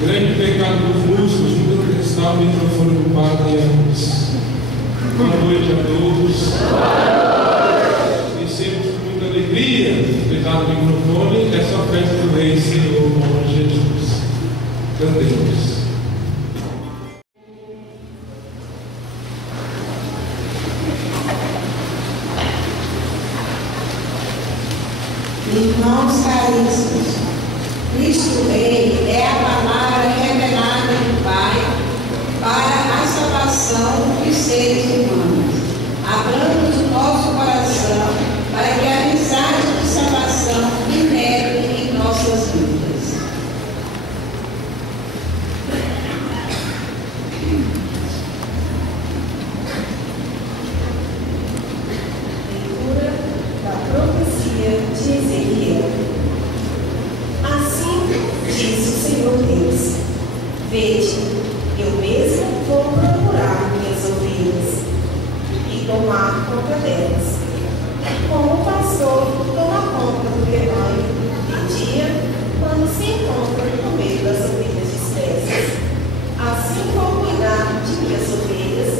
Grande pecado dos músicos, nunca prestar o microfone do Padre antes. Boa noite a todos. Iniciemos com muita alegria, apesar do microfone, essa festa do Rei Senhor, em nome de Jesus. Cantemos. Irmãos caríssimos, Cristo Rei é a palavra revelada do Pai para a salvação dos seres humanos. Abramos o nosso coração para que a mensagem de salvação penetre em nossas vidas. Leitura da profecia de Ezequiel. Assim diz o Senhor Deus: vede, eu mesmo vou procurar minhas ovelhas e tomar conta delas. Como o pastor toma conta do rebanho de dia, quando se encontra no meio das ovelhas dispersas, assim vou cuidar de minhas ovelhas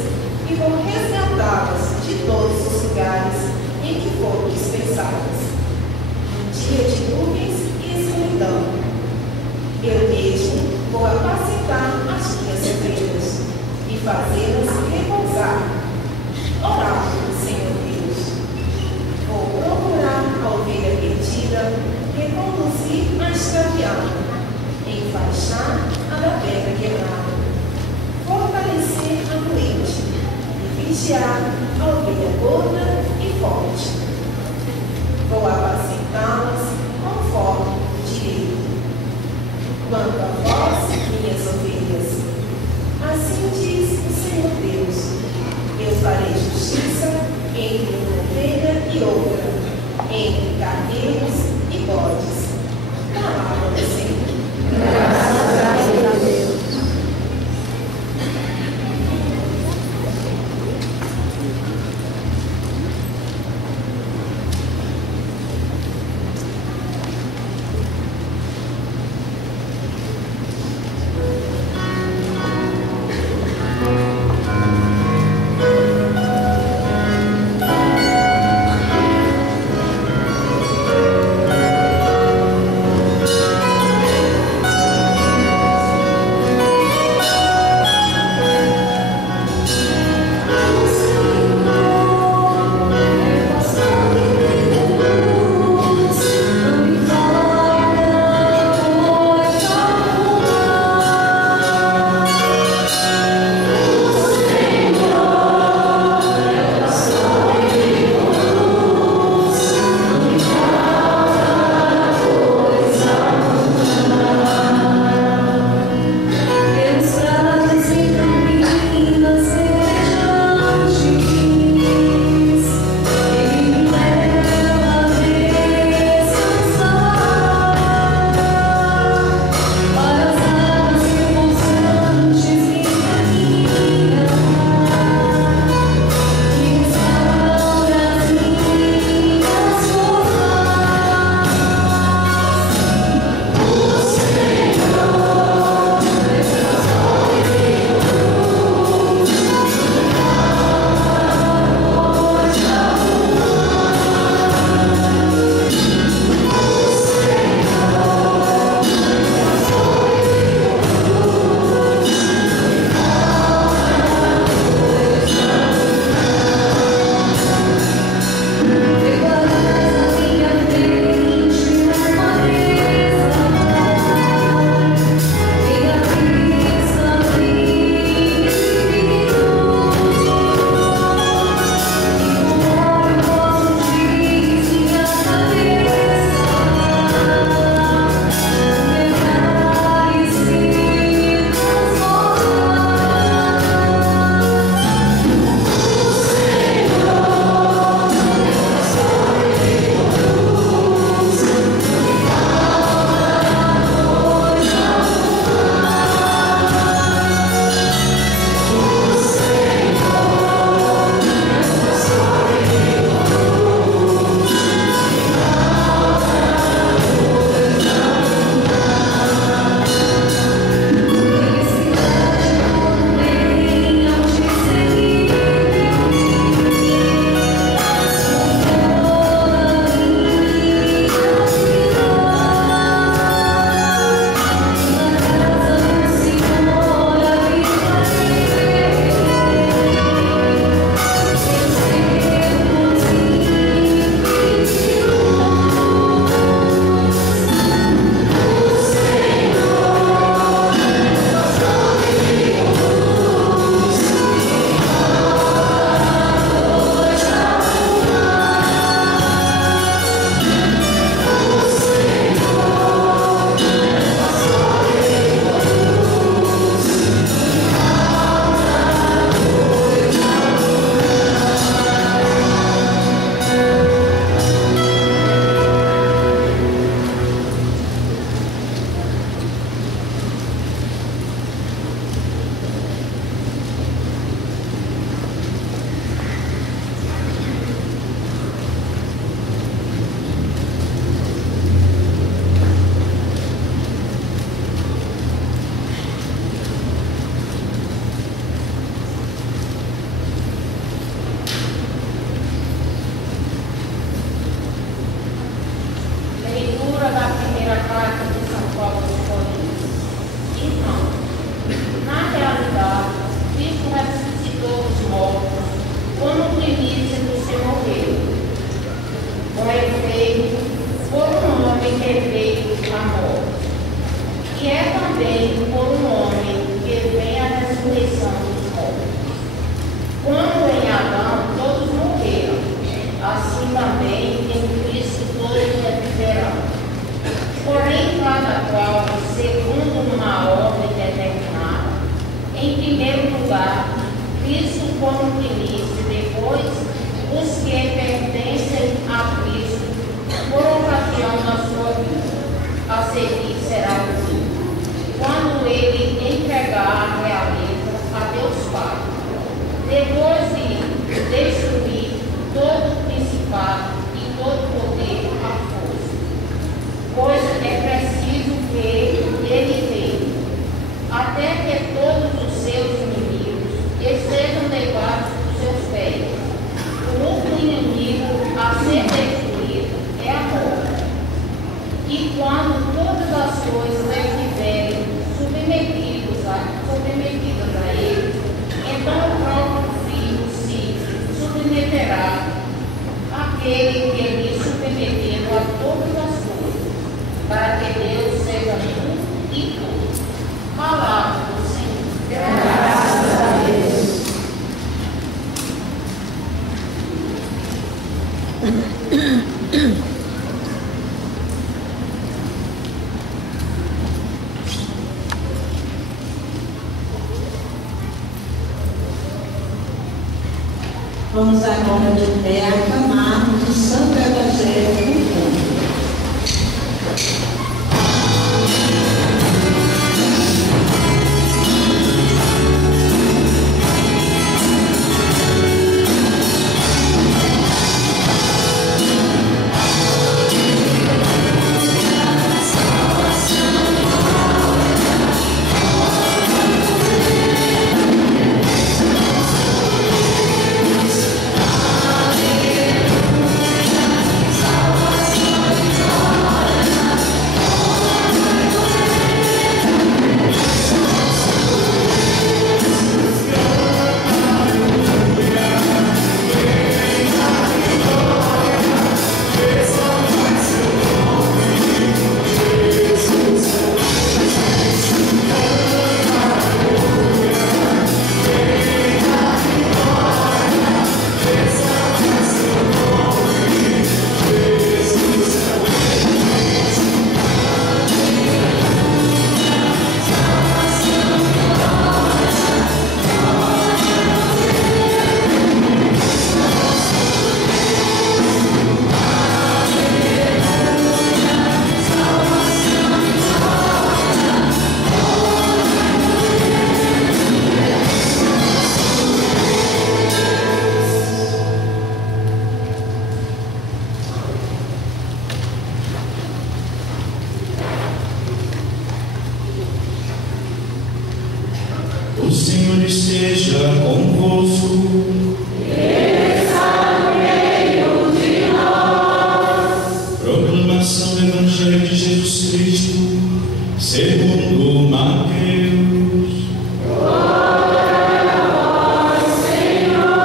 e vou resgatá-las de todos os lugares em que foram dispersadas. Um dia de nuvens e escuridão, eu mesmo vou apacentar as minhas ovelhas e fazê-las repousar. Oráculo do Senhor Deus. Vou procurar a ovelha perdida, reconduzir a extraviada, enfaixar a da perna quebrada, fortalecer a doente e vigiar a ovelha gorda e forte. Vou apacentá-las conforme direito. Quanto a vós, minhas ovelhas, assim diz o Senhor Deus: Cristo como primícia, depois os que pertencem a Cristo por ocasião da sua vida. A seguir será o fim, quando ele entregar a realeza a Deus Pai, depois de destruir todo o principado e todo o poder à força. Pois é preciso que ele venha, até que todos os seus inimigos estejam debaixo dos seus pés. O único inimigo a ser destruído é a morte. E quando todas as coisas estiverem submetidas a ele, então o próprio Filho se submeterá àquele que lhe submeteu a todas as coisas, para que Deus seja um e tudo. Palavra do Senhor. Graças a Deus. Vamos agora de pé aclamarmos o Santo Evangelho do povo. O Senhor esteja convosco. Ele está no meio de nós. Proclamação do Evangelho de Jesus Cristo, segundo Mateus. Glória a vós, Senhor.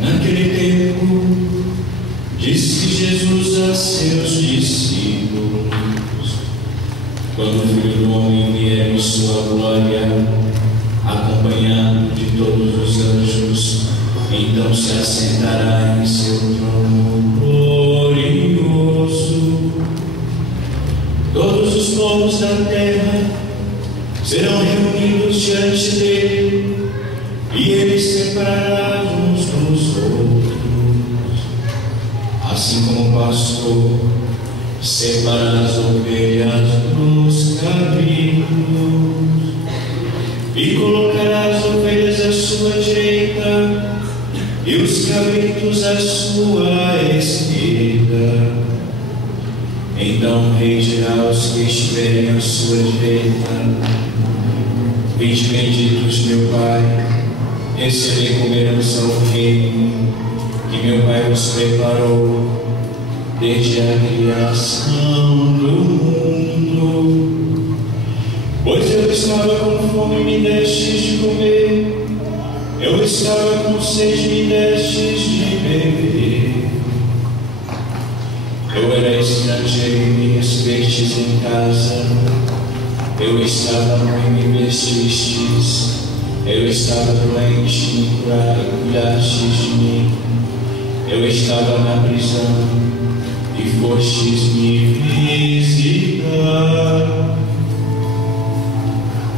Naquele tempo, disse Jesus a seus discípulos: quando o Filho do Homem vier em sua glória, acompanhado de todos os anjos, então se assentará em seu trono glorioso. Todos os povos da terra serão reunidos diante dele, e ele separará uns dos outros, assim como o pastor separa as ovelhas dos cabritos, e colocará as ovelhas à sua direita e os cabritos à sua esquerda. Então o rei dirá aos que estiverem à sua direita: vinde benditos, meu Pai, recebei como herança o reino que meu Pai vos preparou desde a criação do mundo. Pois eu estava com fome e me destes de comer, eu estava com sede e me destes de beber. Eu era estrangeiro e me recebestes em casa, eu estava nu e me vestistes, eu estava doente e cuidastes de mim, eu estava na prisão e fostes me visitar.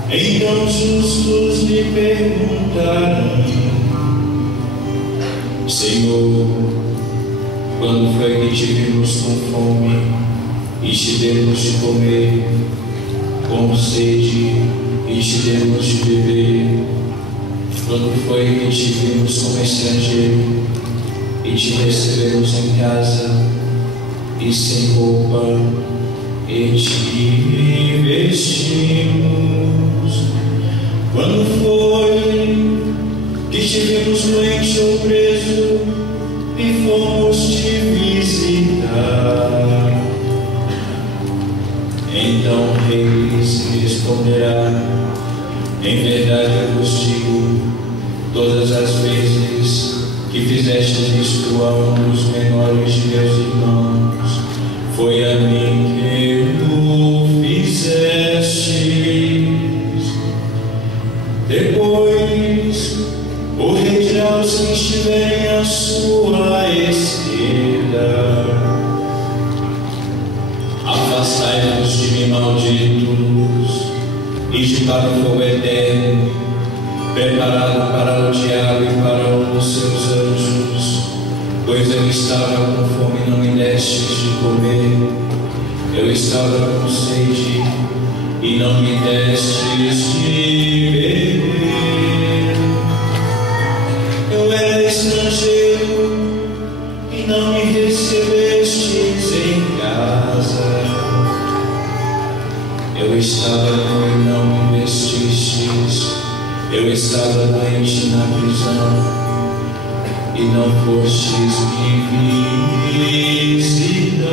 Então justos lhe perguntaram: Senhor, quando foi que te vimos com fome e te demos de comer, com sede e te demos de beber? Quando foi que te vimos como estrangeiro e te recebemos em casa, e sem roupa e te vestimos? Quando foi que te vimos doente ou preso e fomos te visitar? Então o rei lhes responderá: em verdade eu vos digo, todas as vezes que fizestes isto a um dos menores de meus irmãos, foi a mim que o fizestes. Depois o rei dirá aos que estiverem à sua esquerda: afastai-vos de mim, malditos, e de para o fogo eterno, preparado para o diabo e para os seus anjos. Pois eu estava com fome e não me destes de comer, eu estava com sede e não me destes de beber. Eu era estrangeiro e não me recebestes em casa, eu estava nu e não me vestistes, eu estava doente na prisão e não fostes me visitar.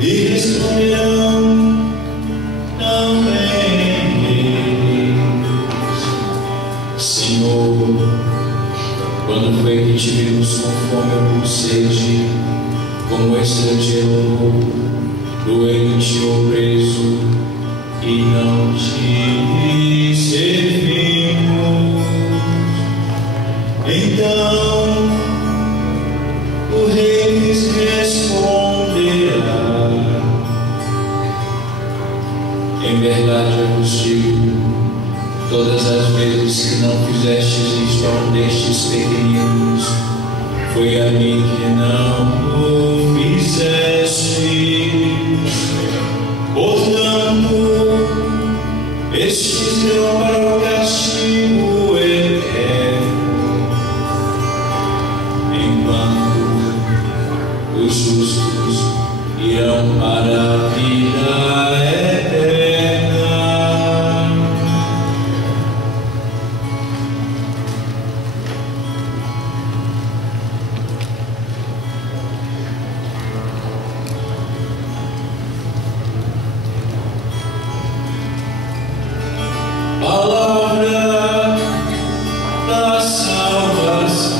E responderão também eles: Senhor, quando foi que te vimos com fome ou com sede, como estrangeiro, doente ou preso, e não te servimos? Então o rei lhes responderá: em verdade eu vos digo, todas as vezes que não fizestes isto a um destes pequeninos, foi a mim que não o fizestes. Portanto, estes irão para o castigo eterno, enquanto os justos irão para a vida eterna. Palavra da salvação.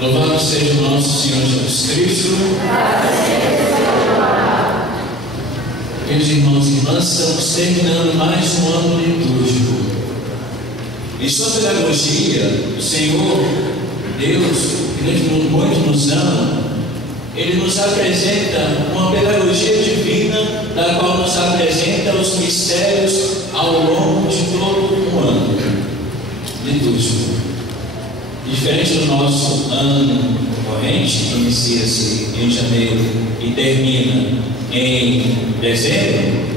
Louvado seja o nosso Senhor Jesus Cristo. Meus irmãos e irmãs, estamos terminando mais um ano litúrgico. Em sua pedagogia, o Senhor, Deus, que muito nos ama, ele nos apresenta uma pedagogia divina, da qual nos apresenta os mistérios ao longo de todo um ano litúrgico. Diferente do nosso ano corrente, que inicia-se em janeiro e termina em dezembro,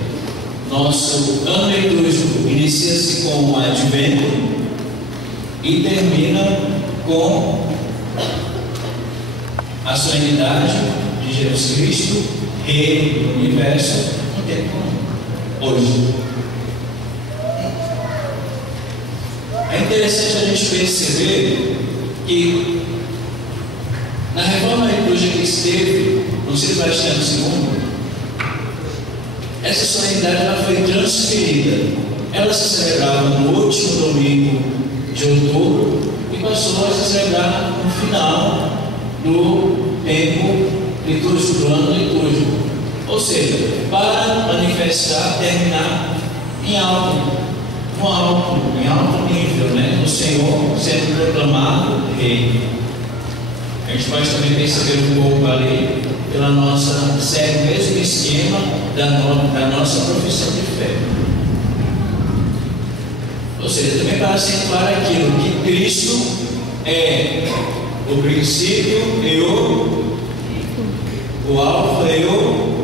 nosso ano litúrgico inicia-se com o Advento e termina com a solenidade de Jesus Cristo, Rei do Universo, no tempo comum, hoje. É interessante a gente perceber que na reforma litúrgica que esteve no Concílio Vaticano II, essa solenidade ela foi transferida. Ela se celebrava no último domingo de outubro e passou a se celebrar no final do tempo litúrgico, do ano litúrgico. Ou seja, para manifestar, terminar em alto nível, né? O Senhor sendo proclamado Rei. A gente pode também perceber um pouco ali pela nossa, segue o mesmo esquema da nossa profissão de fé. Ou seja, também para acentuar aquilo que Cristo é o princípio e o alfa e o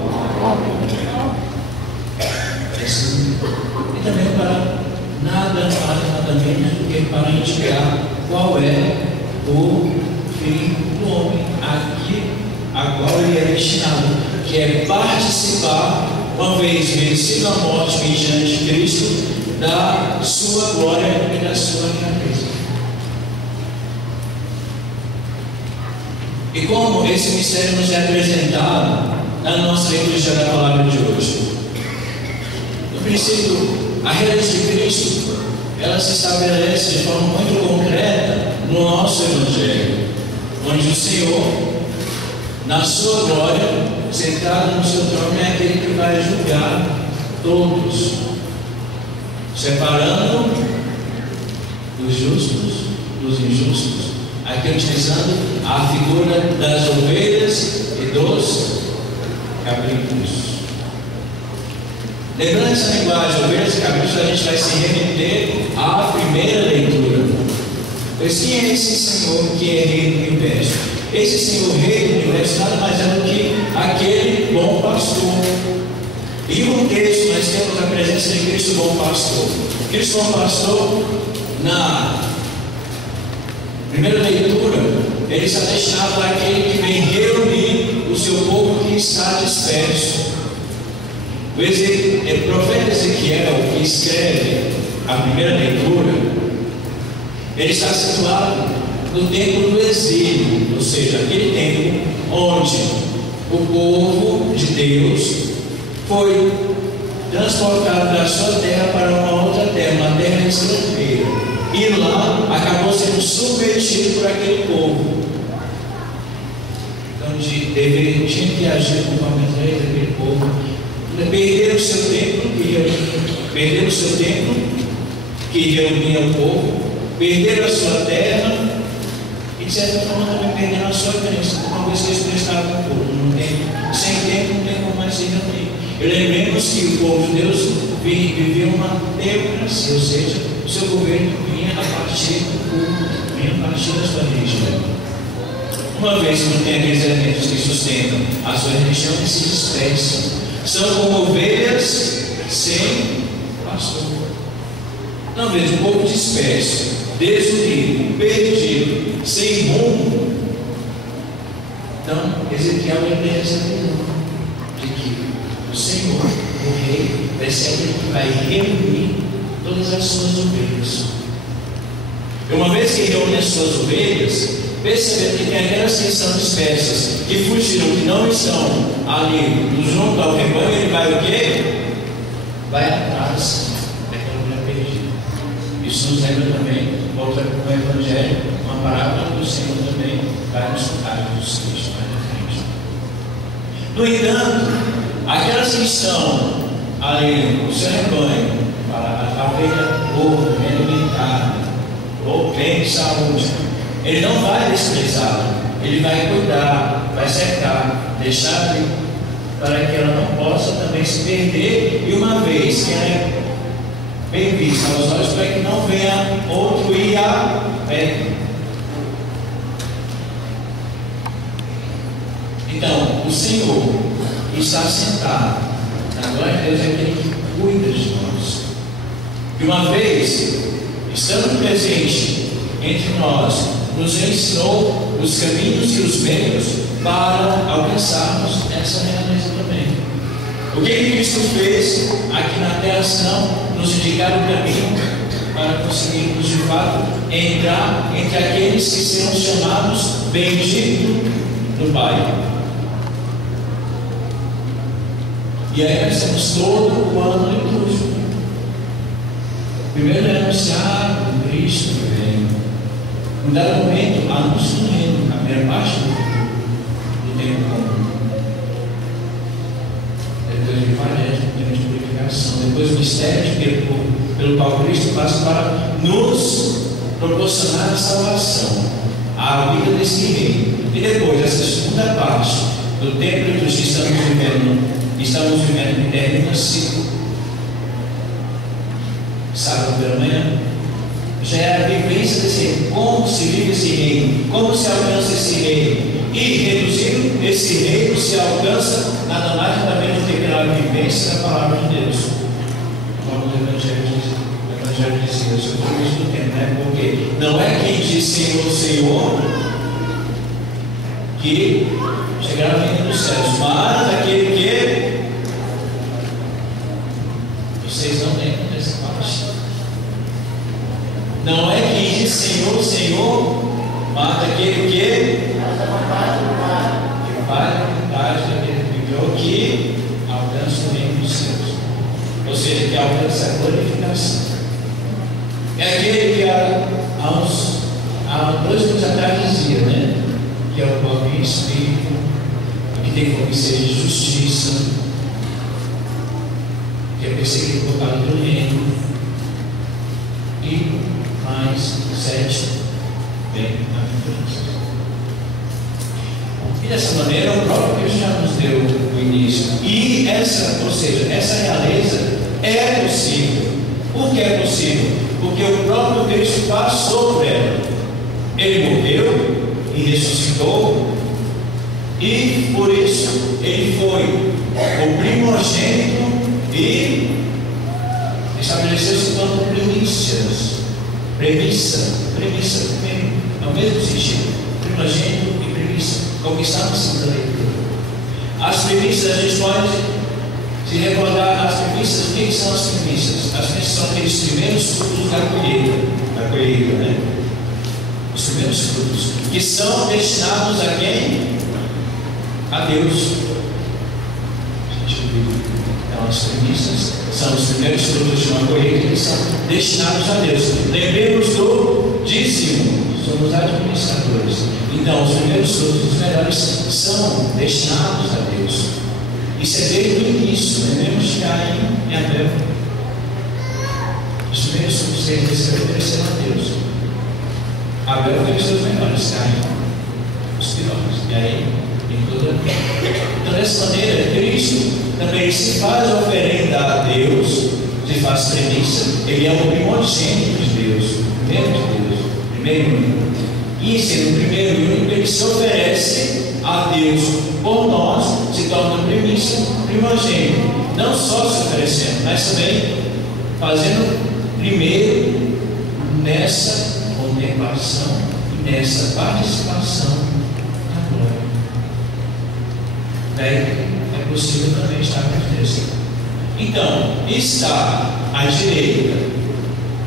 e também para nada menos do que para indicar qual é o fim do homem, a qual ele é destinado, que é participar, uma vez vencido a morte mediante Cristo, da sua glória e da sua grandeza. E como esse mistério nos é apresentado na nossa leitura da palavra de hoje? No princípio, a realidade de Cristo, ela se estabelece de forma muito concreta no nosso Evangelho, onde o Senhor, na sua glória, sentado no seu trono, é aquele que vai julgar todos, separando os justos dos injustos, aqui utilizando a figura das ovelhas e dos cabritos. Lembrando essa linguagem, ovelhas e cabritos, a gente vai se remeter à primeira leitura. Pois quem é esse Senhor que é Rei do Universo? Esse Senhor Rei do Universo nada mais é do que aquele bom pastor. E no texto nós temos a presença de Cristo bom pastor. Cristo bom pastor, na primeira leitura, ele está destinado àquele que vem reunir o seu povo que está disperso. O profeta Ezequiel, que escreve a primeira leitura, ele está situado no tempo do exílio, ou seja, aquele tempo onde o povo de Deus foi transportado da sua terra para uma outra terra, uma terra estrangeira, e lá acabou sendo submetido por aquele povo. Então tinha que agir conforme as leis daquele povo. Perderam o seu templo que reunia o povo, perderam a sua terra e de certa forma também perderam a sua crença, uma vez que eles prestaram ao povo. Sem tempo não tem como mais se reunir. E lembremos que o povo de Deus vivia uma teocracia, ou seja, o seu governo vinha a partir do povo, vinha a partir da sua religião. Uma vez que não tem aqueles elementos que sustentam a sua religião, eles se dispersam. São como ovelhas sem pastor. Não vejo um povo disperso, desunido, perdido, sem rumo. Então, Ezequiel tem essa visão de que o Senhor, o Rei, vai ser aquele que vai reunir todas as suas ovelhas. E uma vez que reúne as suas ovelhas, percebendo que tem aquelas que estão dispersas, que fugiram, que não estão ali junto ao rebanho, ele vai o quê? Vai atrás daquela mulher perdida. Isso nos lembra também, volta com o Evangelho, uma parábola do Senhor também vai nos contar Jesus Cristo mais à frente. No entanto, aquelas que estão ali no seu rebanho, para a ovelha boa, bem alimentada, ou bem de saúde, ele não vai desprezá-la, Ele vai cuidar, vai cercar, deixar ali, para que ela não possa também se perder, e uma vez que ela é bem vista aos olhos, para que não venha outro ir a pé. Então, o Senhor está sentado na glória de Deus, é aquele que cuida de nós. E uma vez, estando presente entre nós, nos ensinou os caminhos e os meios para alcançarmos essa realidade também. O que Cristo fez aqui na terra, senão nos indicar o caminho para conseguirmos de fato entrar entre aqueles que serão chamados benditos do Pai. E aí nós temos todo o ano litúrgico. Primeiro é anunciar o Cristo que vem. Em dado momento, anúncio do reino, a primeira parte do tempo comum. Depois ele faz o tempo de purificação. Depois o mistério pelo qual Cristo passa para nos proporcionar a salvação, a vida desse reino. E depois, essa segunda parte do tempo em que estamos vivendo, termina ciclo. Sábado pela manhã já é a vivência desse reino, como se vive esse reino, como se alcança esse reino, e reduzindo esse reino se alcança nada mais nada menos do que pela vivência da palavra de Deus, como o Evangelho dizia, eu sou isso do tempo, né? Porque não é quem diz Senhor, Senhor que chegará ao reino dos céus, mas aquele que vocês não têm essa parte. Não é quem diz Senhor, Senhor, mas aquele que faz a vontade daquele que enviou, que alcança o reino dos céus, ou seja, que alcança a glorificação. É aquele que há 2 anos atrás dizia, né? Que é o pobre espírito, que tem como ser de justiça, que é perseguido por causa do reino, e mais 7 bem na vingança. E dessa maneira o próprio Cristo já nos deu o início. E essa realeza é possível. Por que é possível? Porque o próprio Cristo passou por ela. Ele morreu e ressuscitou, e por isso ele foi o primogênito e estabeleceu-se quanto premissa também, é o mesmo sentido, primogênito e premissa, como está no Santo da Leitura. As premissas, a gente pode se recordar, as premissas, o que são as premissas? As premissas são aqueles primeiros frutos da colheita, né? Os primeiros frutos, que são destinados a quem? A Deus. Então, as premissas são os primeiros frutos de uma colheita que são destinados a Deus. Lembremos do dízimo, somos administradores. Então, os primeiros frutos, os melhores, são destinados a Deus. Isso é desde o início, lembremos de Caim e Abel. Os primeiros frutos que eles receberam a Deus. Abel ofereceu os melhores, Caim os piores. E aí, em toda. Então, dessa maneira, Cristo também se faz oferenda a Deus, se faz premissa, ele é o primogênito de Deus, primeiro de Deus, primeiro e único. E sendo o primeiro e único, ele se oferece a Deus por nós, se torna premissa, primogênito. Não só se oferecendo, mas também fazendo primeiro nessa contemplação e nessa participação na glória. Daí é possível também estar com Deus. Então, estar à direita,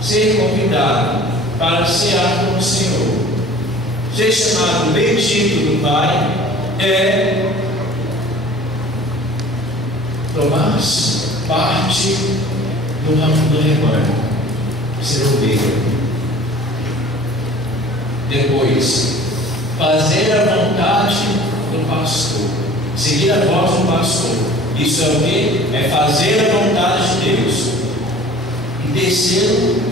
ser convidado para cear com o Senhor, ser chamado bendito do Pai, é tomar parte do ramo do rebanho, ser ovelha. Depois, fazer a vontade do pastor, seguir a voz do pastor. Isso é o que? É fazer a vontade de Deus. E terceiro,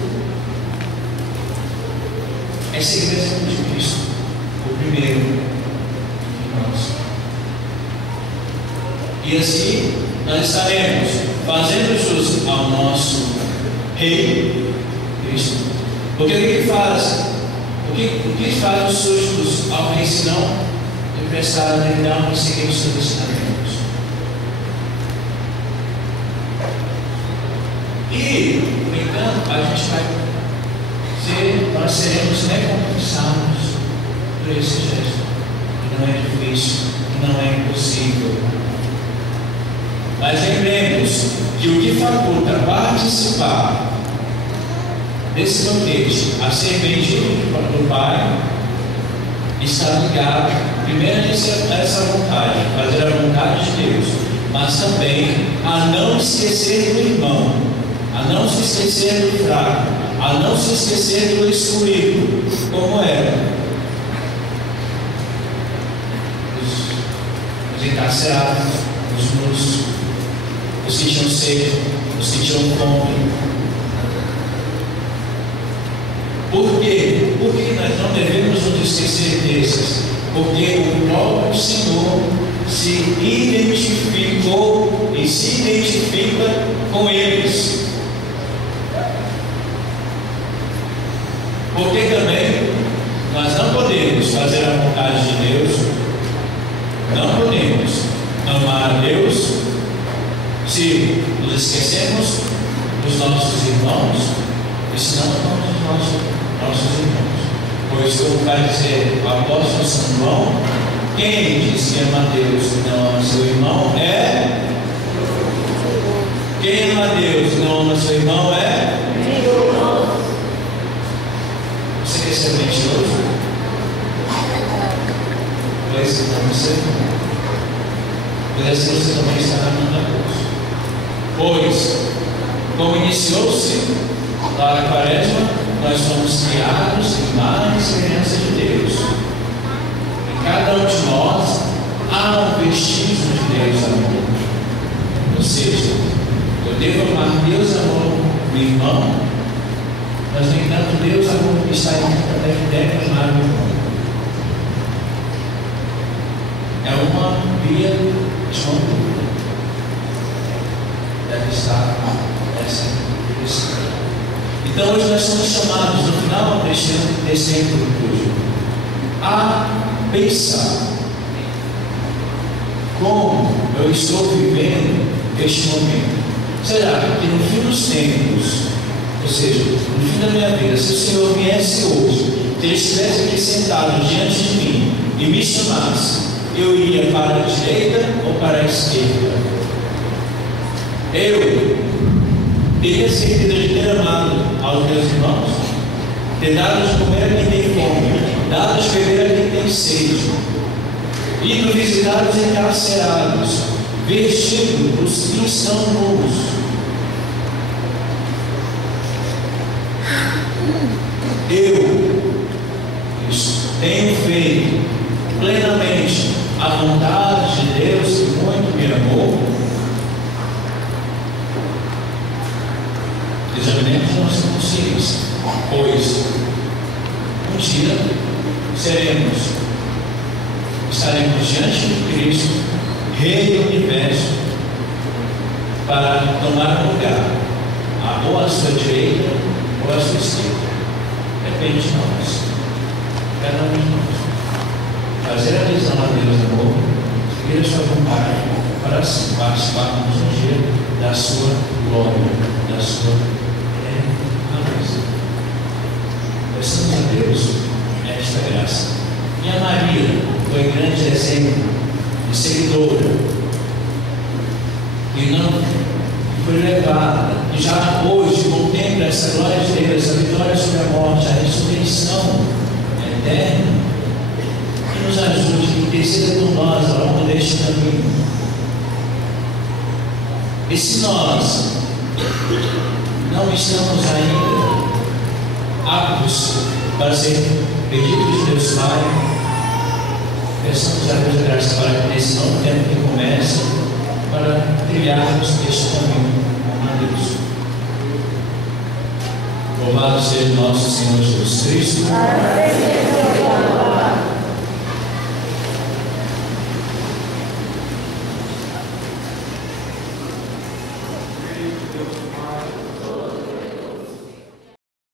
é seguir a de Cristo. O primeiro, E assim nós estaremos fazendo jus ao nosso Rei Cristo. Porque o que faz? O que faz os justos ao Rei senão emprestar atenção e seguir os seus ensinamentos? E, no entanto, nós seremos recompensados por esse gesto, que não é difícil, que não é impossível. Mas lembremos que o que faculta participar desse banquete a ser bendito do Pai está ligado, primeiro, a essa vontade, fazer a vontade de Deus, mas também a não esquecer do irmão, a não se esquecer do fraco, a não se esquecer do excluído, como era os encarcerados, os que tinham sede, os que tinham fome. Por quê? Porque nós não devemos nos esquecer desses, porque o próprio Senhor se identificou e se identifica com eles. Porque também nós não podemos fazer a vontade de Deus, não podemos amar a Deus se nos esquecemos dos nossos irmãos e se não amamos os nossos irmãos. Pois, como vai dizer o apóstolo São João, quem diz que ama a Deus e não ama seu irmão é. Quem ama a Deus e não ama seu irmão é. Você quer ser mentiroso? Pois não você. Pois assim você também estará amando a Deus. Pois, como iniciou-se lá na Quaresma, nós somos criados em imagem e semelhança de Deus. Em cada um de nós há um vestígio de Deus amor. Ou seja, eu devo amar Deus amor meu irmão, mas no entanto Deus amor que está em mim também deve amar meu irmão. É uma via de conduta. Deve estar essa direção. Então hoje nós somos chamados, no final desse encontro, a pensar como eu estou vivendo este momento. Será que no fim dos tempos, ou seja, no fim da minha vida, se o Senhor viesse hoje, se Ele estivesse aqui sentado diante de mim e me chamasse, eu iria para a direita ou para a esquerda? Eu teria certeza de ter amado aos meus irmãos, ter dado de comer a quem tem fome, dado de beber a quem tem sede, ido visitar os encarcerados, vestido os que estão nus. Eu tenho feito plenamente a vontade de Deus que muito me amou. Examinemos nossa consciência, pois um dia estaremos diante de Cristo, Rei do Universo, para tomar lugar, ou à sua direita ou à sua esquerda. Depende de nós, cada um de nós. Fazer a adesão a Deus amor, seguir a sua vontade, para assim participarmos um dia da sua glória, da sua luz. Peçamos a Deus esta graça. E a Maria foi grande exemplo de seguidora, e não foi levada, e já hoje contempla essa glória de Deus, essa vitória sobre a morte, a ressurreição eterna, que nos ajude, que interceda por nós ao longo deste caminho. E se nós não estamos ainda aptos para ser pedidos de Deus Pai, peçamos a Deus a graça para que nesse novo tempo que começa, para trilharmos este caminho com Deus. Louvado seja nosso Senhor Jesus Cristo.